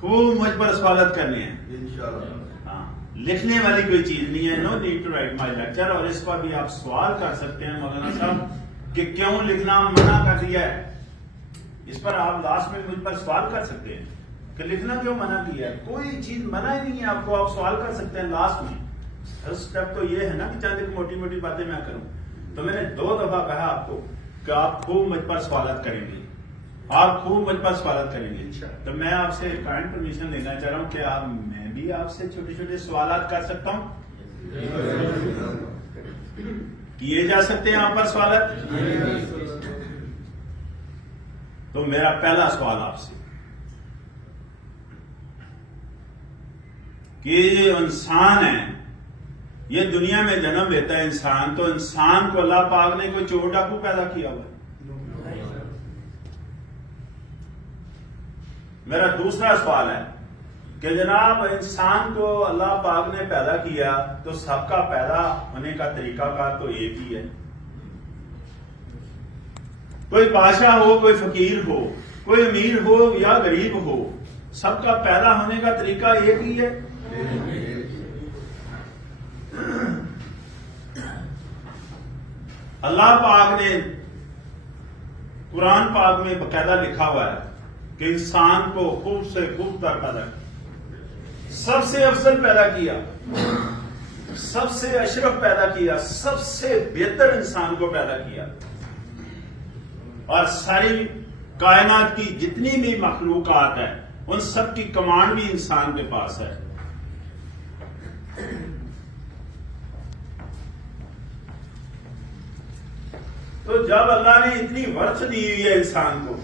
خوب مجھ پر سوالات کرنے ہیں ہاں، لکھنے والی کوئی چیز نہیں ہے. No need to write my lecture. اور اس پر بھی آپ سوال کر سکتے ہیں مولانا صاحب کہ کیوں لکھنا منع کر دیا ہے. اس پر آپ لاسٹ میں مجھ پر سوال کر سکتے ہیں کہ لکھنا کیوں منع کیا ہے. کوئی چیز منع ہی نہیں ہے آپ کو، آپ سوال کر سکتے ہیں لاسٹ میں. فرسٹ اسٹیپ تو یہ ہے نا کہ چند ایک موٹی موٹی باتیں میں کروں. تو میں نے 2 دفعہ کہا آپ کو کہ آپ خوب مجھ پر سوالات کریں گے، آپ خوب مجھ پر سوالات کریں گے. تو میں آپ سے کائنڈ پرمیشن لینا چاہ رہا ہوں کہ میں بھی آپ سے چھوٹے چھوٹے سوالات کر سکتا ہوں. کیے جا سکتے ہیں آپ پر سوالات. تو میرا پہلا سوال آپ سے کہ یہ انسان ہے، یہ دنیا میں جنم لیتا ہے انسان، تو انسان کو اللہ پاک نے کوئی چور ڈاکو پیدا کیا ہوا ہے. میرا دوسرا سوال ہے کہ جناب انسان کو اللہ پاک نے پیدا کیا تو سب کا پیدا ہونے کا طریقہ کار تو ایک ہی ہے. کوئی بادشاہ ہو، کوئی فقیر ہو، کوئی امیر ہو یا غریب ہو، سب کا پیدا ہونے کا طریقہ ایک ہی ہے. اللہ پاک نے قرآن پاک میں باقاعدہ لکھا ہوا ہے کہ انسان کو خوب سے خوب تر پیدا کیا، سب سے افضل پیدا کیا، سب سے اشرف پیدا کیا، سب سے بہتر انسان کو پیدا کیا. اور ساری کائنات کی جتنی بھی مخلوقات ہیں ان سب کی کمانڈ بھی انسان کے پاس ہے. تو جب اللہ نے اتنی ورث دی ہوئی ہے انسان کو،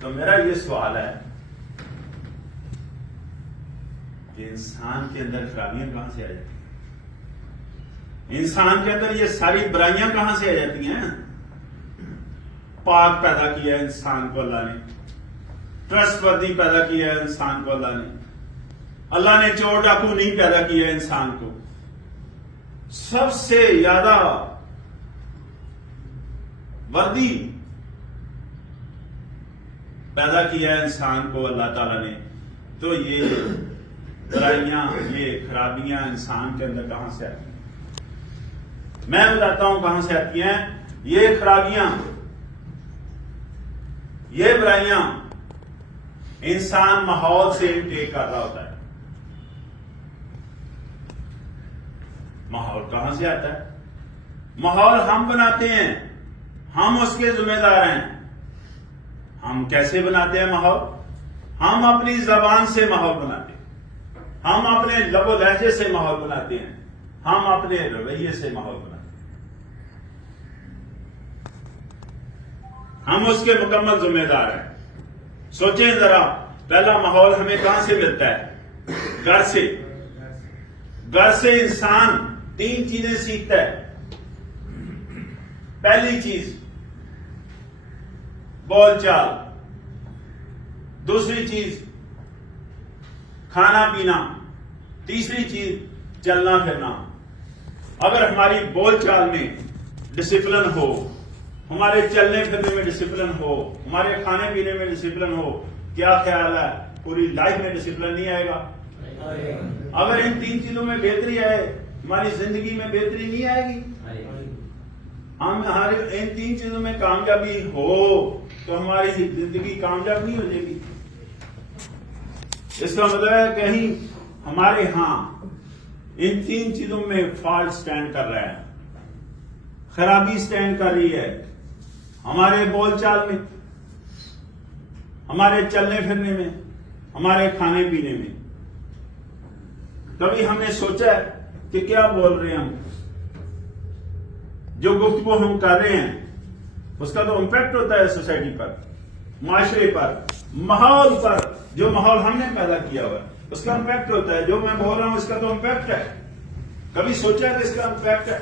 تو میرا یہ سوال ہے کہ انسان کے اندر خرابیاں کہاں سے آ جاتی ہیں؟ انسان کے اندر یہ ساری برائیاں کہاں سے آ جاتی ہیں؟ پاک پیدا کیا ہے انسان کو اللہ نے، ٹرسٹ وردی پیدا کیا ہے انسان کو اللہ نے. اللہ نے چور ڈاکو نہیں پیدا کیا ہے انسان کو. سب سے زیادہ وردی پیدا کیا ہے انسان کو اللہ تعالیٰ نے. تو یہ برائیاں، یہ خرابیاں انسان کے اندر کہاں سے آتی ہیں؟ میں بتاتا ہوں کہاں سے آتی ہیں. یہ خرابیاں، یہ برائیاں انسان ماحول سے انٹیک کر رہا ہوتا ہے. ماحول کہاں سے آتا ہے؟ ماحول ہم بناتے ہیں، ہم اس کے ذمہ دار ہیں. ہم کیسے بناتے ہیں ماحول؟ ہم اپنی زبان سے ماحول بناتے ہیں، ہم اپنے لب و لہجے سے ماحول بناتے ہیں، ہم اپنے رویے سے ماحول بناتے ہیں. ہم اس کے مکمل ذمہ دار ہیں. سوچیں ذرا، پہلا ماحول ہمیں کہاں سے ملتا ہے؟ گھر سے. گھر سے انسان 3 چیزیں سیکھتا ہے. پہلی چیز بول چال، دوسری چیز کھانا پینا، تیسری چیز چلنا پھرنا. اگر ہماری بول چال میں ڈسپلن ہو، ہمارے چلنے پھرنے میں ڈسپلن ہو، ہمارے کھانے پینے میں ڈسپلن ہو، کیا خیال ہے پوری لائف میں ڈسپلن نہیں آئے گا؟ اگر ان 3 چیزوں میں بہتری آئے، ہماری زندگی میں بہتری نہیں آئے گی. ہم ان 3 چیزوں میں کامیابی ہو تو ہماری زندگی کامیاب نہیں ہو جائے گی. اس کا مطلب ہے کہیں ہمارے ہاں ان 3 چیزوں میں فالٹ سٹینڈ کر رہا ہے، خرابی سٹینڈ کر رہی ہے. ہمارے بول چال میں، ہمارے چلنے پھرنے میں، ہمارے کھانے پینے میں. کبھی ہم نے سوچا ہے کہ کیا بول رہے ہیں ہم؟ جو گفتگو ہم کر رہے ہیں اس کا تو امپیکٹ ہوتا ہے سوسائٹی پر، معاشرے پر، ماحول پر. جو ماحول ہم نے پیدا کیا ہوا ہے اس کا امپیکٹ ہوتا ہے. جو میں بول رہا ہوں اس کا تو امپیکٹ ہے. کبھی سوچا کہ اس کا امپیکٹ ہے؟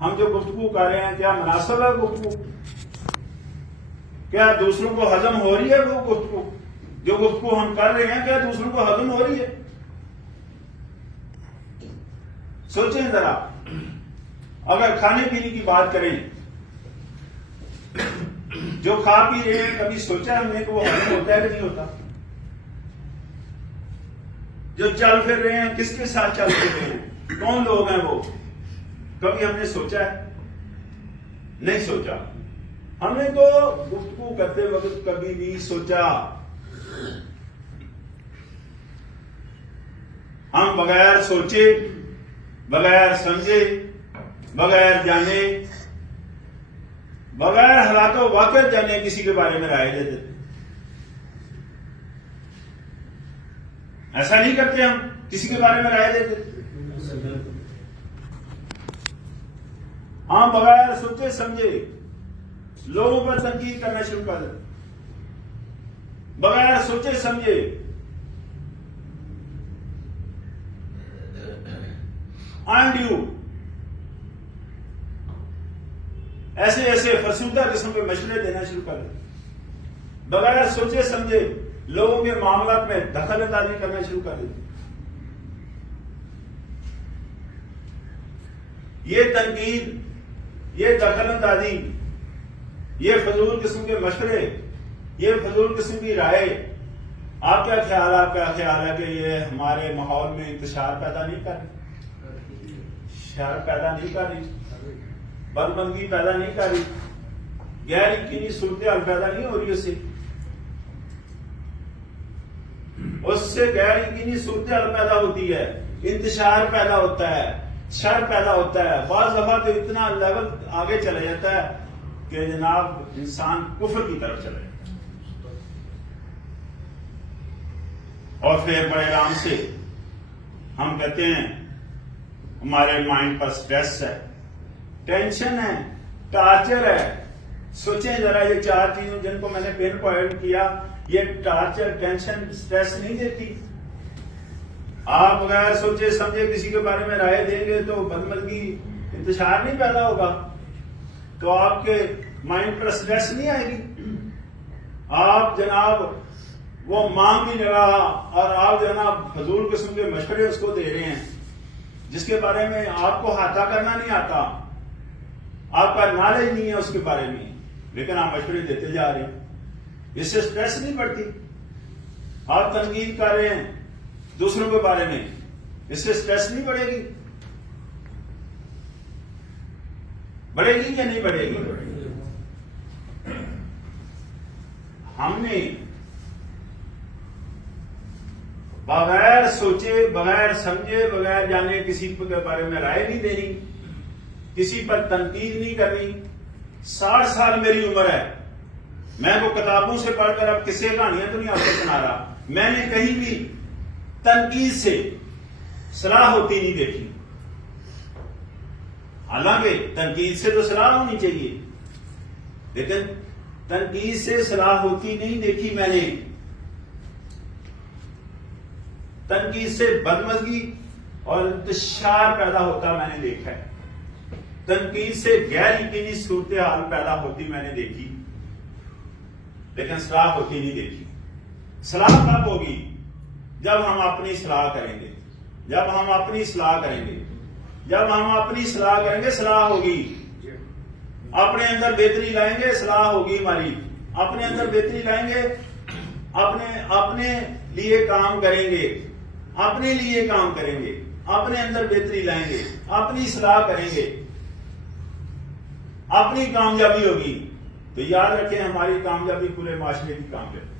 ہم جو گفتگو کر رہے ہیں کیا مناسب ہے گفتگو؟ کیا دوسروں کو ہضم ہو رہی ہے وہ گفتگو؟ جو گفتگو ہم کر رہے ہیں کیا دوسروں کو ہضم ہو رہی ہے؟ سوچیں ذرا. اگر کھانے پینے کی بات کریں جو کھا پی رہے ہیں کبھی سوچا ہم نے کہ وہ ہضم ہوتا ہے کہ نہیں ہوتا؟ جو چل پھر رہے ہیں کس کے ساتھ چل پھر رہے ہیں؟ کون لوگ ہیں وہ؟ کبھی ہم نے سوچا ہے؟ نہیں سوچا. ہم نے تو گفتگو کرتے وقت کبھی نہیں سوچا. ہم بغیر سوچے، بغیر سمجھے، بغیر جانے، بغیر حالات و واقعات جانے کسی کے بارے میں رائے دیتے. ایسا نہیں کرتے ہم کسی کے بارے میں رائے دیتے. ہم بغیر سوچے سمجھے لوگوں پر تنقید کرنا شروع کر دیتے. بغیر سوچے سمجھے آنڈیو ایسے فرسودہ قسم کے مشورے دینا شروع کر دیں. بغیر سوچے سمجھے لوگوں کے معاملات میں دخل اندازی کرنا شروع کر دیں. یہ تنقید، یہ دخل اندازی، یہ فضول قسم کے مشورے، یہ فضول قسم کی رائے، آپ کیا خیال ہے کہ یہ ہمارے ماحول میں انتشار پیدا نہیں کر رہی، شر پیدا نہیں کر رہی، بدمزگی پیدا نہیں کر رہی، غیر یقینی صورتحال پیدا نہیں ہو رہی؟ اس سے غیر یقینی صورتحال پیدا ہوتی ہے، انتشار پیدا ہوتا ہے، شر پیدا ہوتا ہے. بعض دفعہ تو اتنا لیول آگے چلا جاتا ہے کہ جناب انسان کفر کی طرف چلا جاتا ہے. اور پھر بڑے آرام سے ہم کہتے ہیں ہمارے مائنڈ پر سٹریس ہے، ٹینشن ہے، ٹارچر ہے. سوچیں ذرا یہ چار چیزیں جن کو میں نے پن پوائنٹ کیا، یہ ٹارچر، ٹینشن، سٹریس نہیں دیتی؟ آپ بغیر سوچے سمجھے کسی کے بارے میں رائے دیں گے تو بدمزگی، انتشار نہیں پیدا ہوگا، تو آپ کے مائنڈ پر سٹریس نہیں آئے گی. آپ جناب وہ مانگ نہیں رہا اور آپ جناب فضول قسم کے مشورے اس کو دے رہے ہیں جس کے بارے میں آپ کو احاطہ کرنا نہیں آتا، آپ کا نالج نہیں ہے اس کے بارے میں، لیکن آپ مشورے دیتے جا رہے ہیں. اس سے سٹریس نہیں بڑھتی؟ آپ تنقید کر رہے ہیں دوسروں کے بارے میں، اس سے سٹریس نہیں بڑھے گی؟ بڑھے گی یا نہیں بڑھے گی؟ ہم نے بغیر سوچے، بغیر سمجھے، بغیر جانے کسی کے بارے میں رائے نہیں دینی، کسی پر تنقید نہیں کرنی. 60 سال میری عمر ہے، میں وہ کتابوں سے پڑھ کر اب قصے کہانیاں تو نہیں آپ کو سنا رہا، میں نے کہیں بھی تنقید سے صلاح ہوتی نہیں دیکھی. حالانکہ تنقید سے تو صلاح ہونی چاہیے، لیکن تنقید سے صلاح ہوتی نہیں دیکھی میں نے. تنقید سے بدمزگی اور انتشار پیدا ہوتا میں نے دیکھا ہے. تنقید سے غیر یقینی صورتحال پیدا ہوتی میں نے دیکھی، لیکن صلاح ہوتی نہیں دیکھی. صلاح کب ہوگی؟ جب ہم اپنی اصلاح کریں گے، جب ہم اپنی اصلاح کریں گے، جب ہم اپنی اصلاح کریں گے صلاح ہوگی. اپنے اندر بہتری لائیں گے صلاح ہوگی ہماری. اپنے اندر بہتری لائیں گے، اپنے لیے کام کریں گے، اپنے لیے کام کریں گے، اپنے اندر بہتری لائیں گے، اپنی اصلاح کریں گے، اپنی کامیابی ہوگی. تو یاد رکھیں ہماری کامیابی پورے معاشرے کی کامیابی،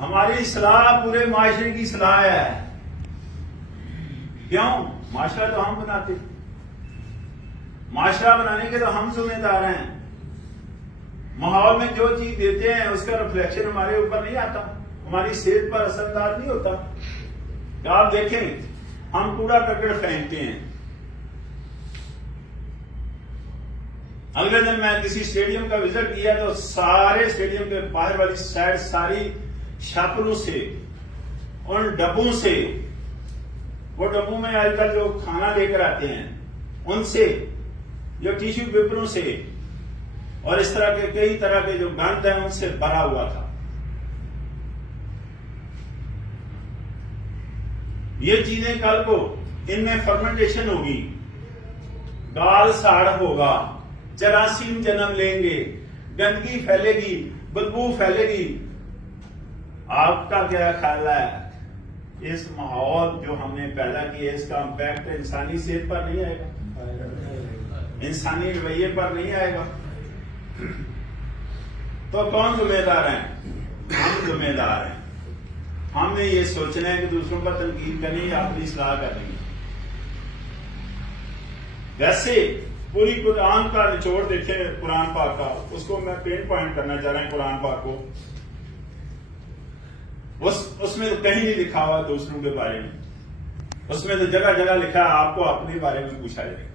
ہماری اصلاح پورے معاشرے کی اصلاح ہے. کیوں؟ معاشرہ تو ہم بناتے، معاشرہ بنانے کے تو ہم ذمہ دار ہیں. ماحول میں جو چیز دیتے ہیں اس کا ریفلیکشن ہمارے اوپر نہیں آتا، ہماری صحت پر اثر انداز نہیں ہوتا. آپ دیکھیں ہم کوڑا کرکٹ پھینکتے ہیں، اگلے دن میں کسی اسٹیڈیم کا وزٹ کیا تو سارے اسٹیڈیم کے باہر والی سائڈ ساری شاپروں سے، ان ڈبوں سے، وہ ڈبوں میں آج کل جو کھانا لے کر آتے ہیں ان سے، جو ٹیشو پیپروں سے اور اس طرح کے کئی طرح کے جو گند ہیں ان سے بھرا ہوا تھا. یہ چیزیں کل کو ان میں فرمنٹیشن ہوگی، گال ساڑ ہوگا، جراثیم جنم لیں گے، گندگی پھیلے گی، بدبو پھیلے گی. آپ کا کیا خیال ہے اس ماحول جو ہم نے پیدا کیا ہے اس کا امپیکٹ انسانی صحت پر نہیں آئے گا؟ انسانی رویے پر نہیں آئے گا؟ تو کون ذمہ دار ہیں؟ ہم ذمہ دار ہیں. ہم نے یہ سوچنا ہے کہ دوسروں پر تنقید کرنی ہے، اپنی اصلاح کرنی ہے. ویسے پوری قرآن کا نچوڑ دیکھیں قرآن پاک کا، اس کو میں پین پوائنٹ کرنا چاہ رہا ہوں. قرآن پاک کو اس میں تو کہیں نہیں لکھا ہوا دوسروں کے بارے میں، اس میں تو جگہ جگہ لکھا ہے آپ کو اپنے بارے میں پوچھا جائے گا.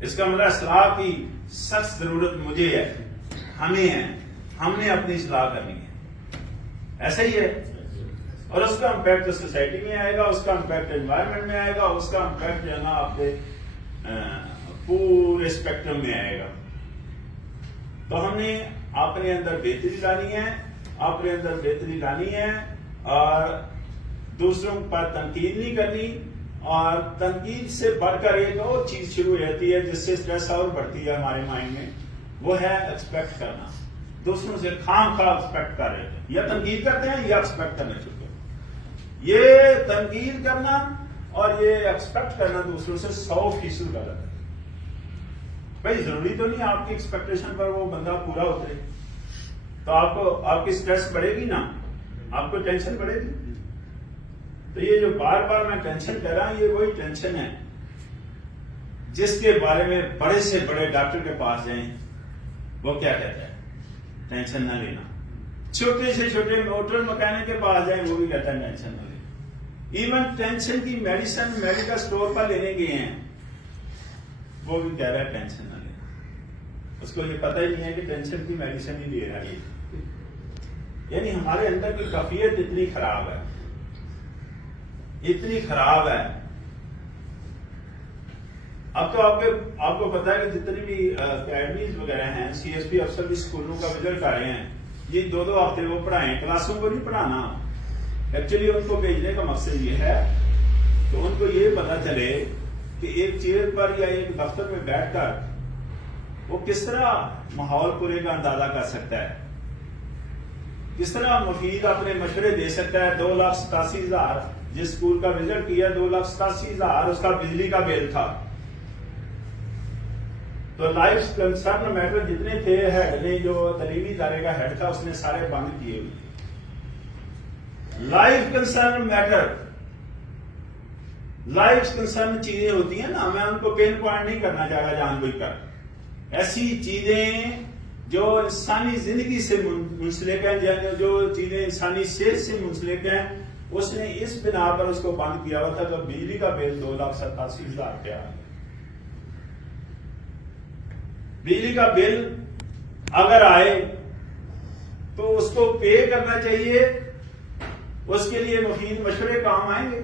اس کا مطلب اصلاح کی سخت ضرورت مجھے ہے، ہمیں ہے، ہم نے اپنی اصلاح کرنی ہے. ایسا ہی ہے. اور اس کا امپیکٹ سوسائٹی میں آئے گا، اس کا امپیکٹ انوائرمنٹ میں آئے گا، اس کا امپیکٹ جو ہے نا آپ کے پورے اسپیکٹرم میں آئے گا. تو ہم نے اپنے اندر بہتری لانی ہے، اپنے اندر بہتری لانی ہے، اور دوسروں پر تنقید نہیں کرنی. اور تنقید سے بڑھ کر ایک اور چیز شروع ہوتی ہے جس سے اسٹریس اور بڑھتی ہے ہمارے مائنڈ میں، وہ ہے ایکسپیکٹ کرنا. دوسروں سے خام خواہ ایکسپیکٹ کر رہے ہیں، یا تنقید کرتے ہیں یا ایکسپیکٹ کرنا چاہتے ہیں. یہ تنقید کرنا اور یہ ایکسپیکٹ کرنا دوسروں سے 100% غلط ہے. بھائی ضروری تو نہیں آپ کی ایکسپیکٹیشن پر وہ بندہ پورا ہوتا ہے، تو آپ کی اسٹریس بڑھے گی نا، آپ کو ٹینشن بڑھے گی. تو یہ جو بار بار میں ٹینشن کہہ رہا ہوں، یہ وہی ٹینشن ہے جس کے بارے میں بڑے سے بڑے ڈاکٹر کے پاس جائیں، وہ کیا کہتا ہے؟ ٹینشن نہ لینا. چھوٹے سے چھوٹے موٹر مکینک کے پاس جائیں، وہ بھی کہتا ہے ٹینشن نہ لینا. ایون ٹینشن کی میڈیسن میڈیکل اسٹور پر لینے گئے ہیں، وہ بھی کہہ رہا ہے ٹینشن نہ لینا. اس کو یہ پتہ ہی نہیں ہے کہ ٹینشن کی میڈیسن ہی لے رہا ہے. یعنی ہمارے اندر کی کیفیت اتنی خراب ہے، اتنی خراب ہے. اب تو آپ کو پتا ہے کہ جتنی بھی اکیڈمیز وغیرہ ہیں، سی ایس پی افسر بھی اسکولوں کا وزٹ کر رہے ہیں. یہ 2 ہفتے وہ پڑھائیں، کلاسوں کو نہیں پڑھانا. ایکچولی ان کو بھیجنے کا مقصد یہ ہے کہ ان کو یہ پتا چلے کہ ایک چیئر پر یا ایک دفتر میں بیٹھ کر وہ کس طرح ماحول پورے کا اندازہ کر سکتا ہے، کس طرح مفید اپنے مشورے دے سکتا ہے. 2,87,000 جس اسکول کا وزٹ کیا، 2,87,000 اس کا بجلی کا بل تھا. تو لائف کنسرن میٹر جتنے تھے ہیڈ نے، جو تعلیمی ادارے کا ہیڈ تھا، اس نے سارے بند کیے ہوئے. Life concern matter, life concern چیزیں ہوتی ہیں نا، میں ان کو پین پوائنٹ نہیں کرنا چاہ رہا جان بوجھ کر. ایسی چیزیں جو انسانی زندگی سے منسلک ہیں، جو چیزیں انسانی صحت سے منسلک ہیں، اس نے اس بنا پر اس کو بند کیا ہوا تھا. تو بجلی کا بل 2,87,000 روپیہ آ گیا. بجلی کا بل اگر آئے تو اس کو پے کرنا چاہیے، اس کے لیے مفید مشورے کام آئیں گے.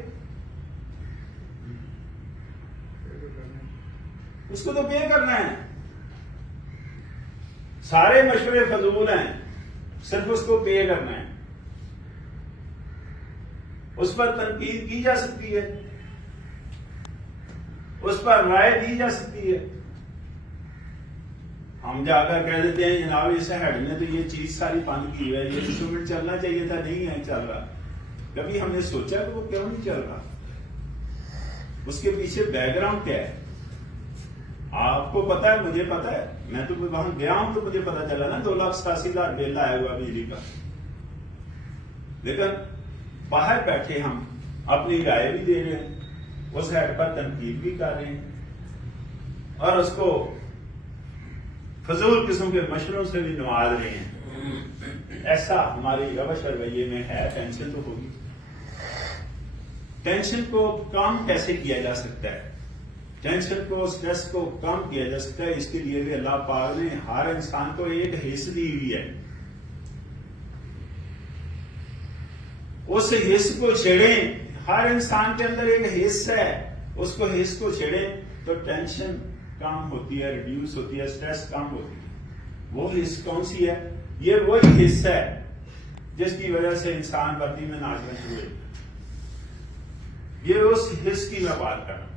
اس کو تو پے کرنا ہے. سارے مشورے فضول ہیں، صرف اس کو پے کرنا ہے. اس پر تنقید کی جا سکتی ہے، اس پر رائے دی جا سکتی ہے. ہم جا کر کہہ دیتے ہیں جناب اس ہیڈ نے تو یہ چیز ساری بند کی ہے، یہ انسٹرومنٹ چلنا چاہیے تھا، نہیں ہے چل رہا. کبھی ہم نے سوچا کہ وہ کیوں نہیں چل رہا؟ اس کے پیچھے بیک گراؤنڈ کیا ہے؟ آپ کو پتا ہے، مجھے پتا ہے. میں تو وہاں گیا ہوں تو مجھے پتا چلا نا 2,87,000 بل آیا ہوا بجلی کا. لیکن باہر بیٹھے ہم اپنی رائے بھی دے رہے ہیں، اس ہیڈ پر تنقید بھی کر رہے ہیں، اور اس کو فضول قسم کے مشوروں سے بھی نواز رہے ہیں. ایسا ہماری روش اور رویے میں ہے. ٹینشن تو ہوگی. ٹینشن کو کم کیسے کیا جا سکتا ہے؟ ٹینشن کو، اسٹریس کو کم کیا جا سکتا ہے. اس کے لیے بھی اللہ پاک نے ہر انسان کو ایک حص دی ہوئی ہے. اس حص کو چھیڑیں. ہر انسان کے اندر ایک حص ہے، اس کو حص کو چھیڑیں تو ٹینشن کم ہوتی ہے، ریڈیوس ہوتی ہے، اسٹریس کم ہوتی ہے. وہ حص کون سی ہے؟ یہ وہی حص ہے جس کی وجہ سے انسان وردی میں ناچنا شروع ہوئے. یہ اس حص کی میں بات کر رہا ہوں.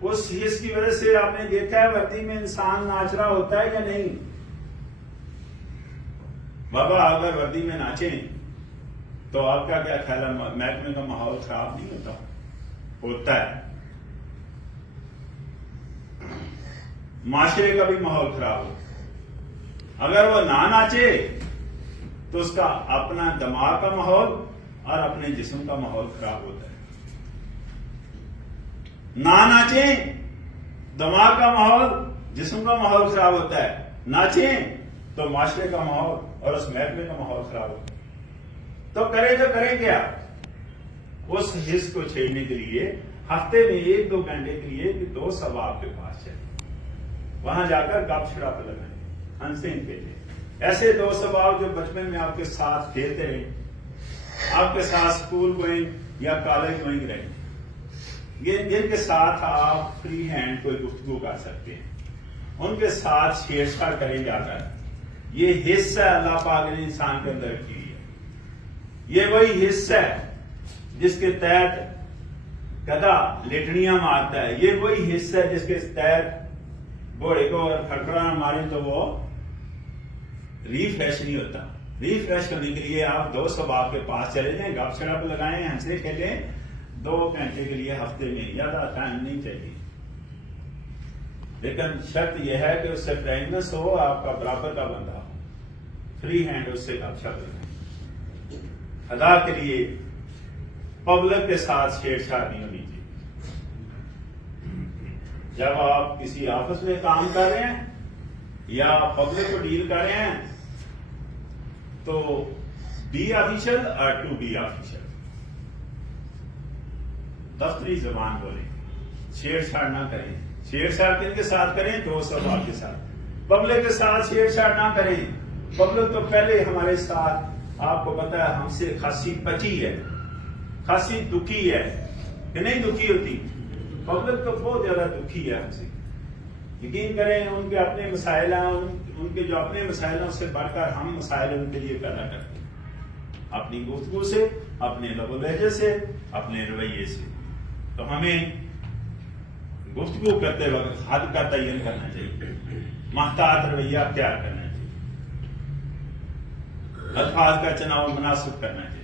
اس حص کی وجہ سے آپ نے دیکھا ہے وردی میں انسان ناچ رہا ہوتا ہے یا نہیں؟ بابا اگر وردی میں ناچیں تو آپ کا کیا خیال ہے محکمے کا ماحول خراب نہیں ہوتا؟ ہوتا ہے. معاشرے کا بھی ماحول خراب ہو. اگر وہ نہ ناچے تو اس کا اپنا دماغ کا ماحول اور اپنے جسم کا ماحول خراب ہوتا ہے. نہ ناچیں دماغ کا ماحول جسم کا ماحول خراب ہوتا ہے. ناچیں تو معاشرے کا ماحول اور اس محکمے کا ماحول خراب ہوتا ہے. تو کریں کیا؟ اس حص کو چھیڑنے کے لیے ہفتے میں 1-2 گھنٹے کے لیے 2 سبا آپ کے پاس چلے، وہاں جا کر گپ شڑا پہ لگائیں، ہنسیں کھیلیں. ایسے 2 سبا جو بچپن میں آپ کے ساتھ کھیلتے رہے، آپ کے ساتھ اسکول گوئنگ یا کالج گوئنگ رہے، جن کے ساتھ آپ فری ہینڈ کوئی گفتگو کر سکتے ہیں، ان کے ساتھ چھیڑ چھاڑ کریں جا کر. یہ حصہ اللہ پاک نے انسان کے اندر رکھی ہے. یہ وہی حصہ ہے جس کے تحت گدھا لیٹنیاں مارتا ہے. یہ وہی حصہ ہے جس کے تحت گھوڑے کو اگر کھڑکڑا مارے تو وہ ریفریش نہیں ہوتا. ریفریش کرنے کے لیے آپ 2 سبا کے پاس چلے جائیں، گپ شڑپ لگائیں، ہنسے کھیلیں. 2 گھنٹے کے لیے ہفتے میں، زیادہ ٹائم نہیں چاہیے. لیکن شرط یہ ہے کہ اس سے فرینکنس ہو، آپ کا برابر کا بندہ ہو، فری ہینڈ اس سے گپ شپ لگائیں. ادا کے لیے پبلک کے ساتھ چھیڑ چھاڑ نہیں ہونی چاہیے. جب آپ کسی آفس میں کام کر رہے ہیں یا پبلک کو ڈیل کر رہے ہیں تو بی آفیشل اور ٹو بی آفیشل، دفتری زبان بولیں، چھیڑ چھاڑ نہ کریں. چھیڑ چھاڑ کن کے ساتھ کریں؟ 2 سبا کے ساتھ. پبلک کے ساتھ چھیڑ چھاڑ نہ کریں. پبلک تو پہلے ہمارے ساتھ آپ کو پتا ہے ہم سے خاصی پچی ہے، خاصی دکھی ہے کہ نہیں دکھی ہوتی. پبلک تو بہت زیادہ دکھی ہے ہم سے. یقین کریں ان کے اپنے مسائل ہیں، ان کے جو اپنے مسائل ہیں اس سے بڑھ کر ہم مسائل ان کے لیے پیدا کرتے ہیں، اپنی گفتگو سے، اپنے لب و لہجے سے، اپنے رویے سے. تو ہمیں گفتگو کرتے وقت حد کا تعین کرنا چاہیے، محتاط رویہ اختیار کرنا چاہیے، الفاظ کا چناؤ مناسب کرنا چاہیے.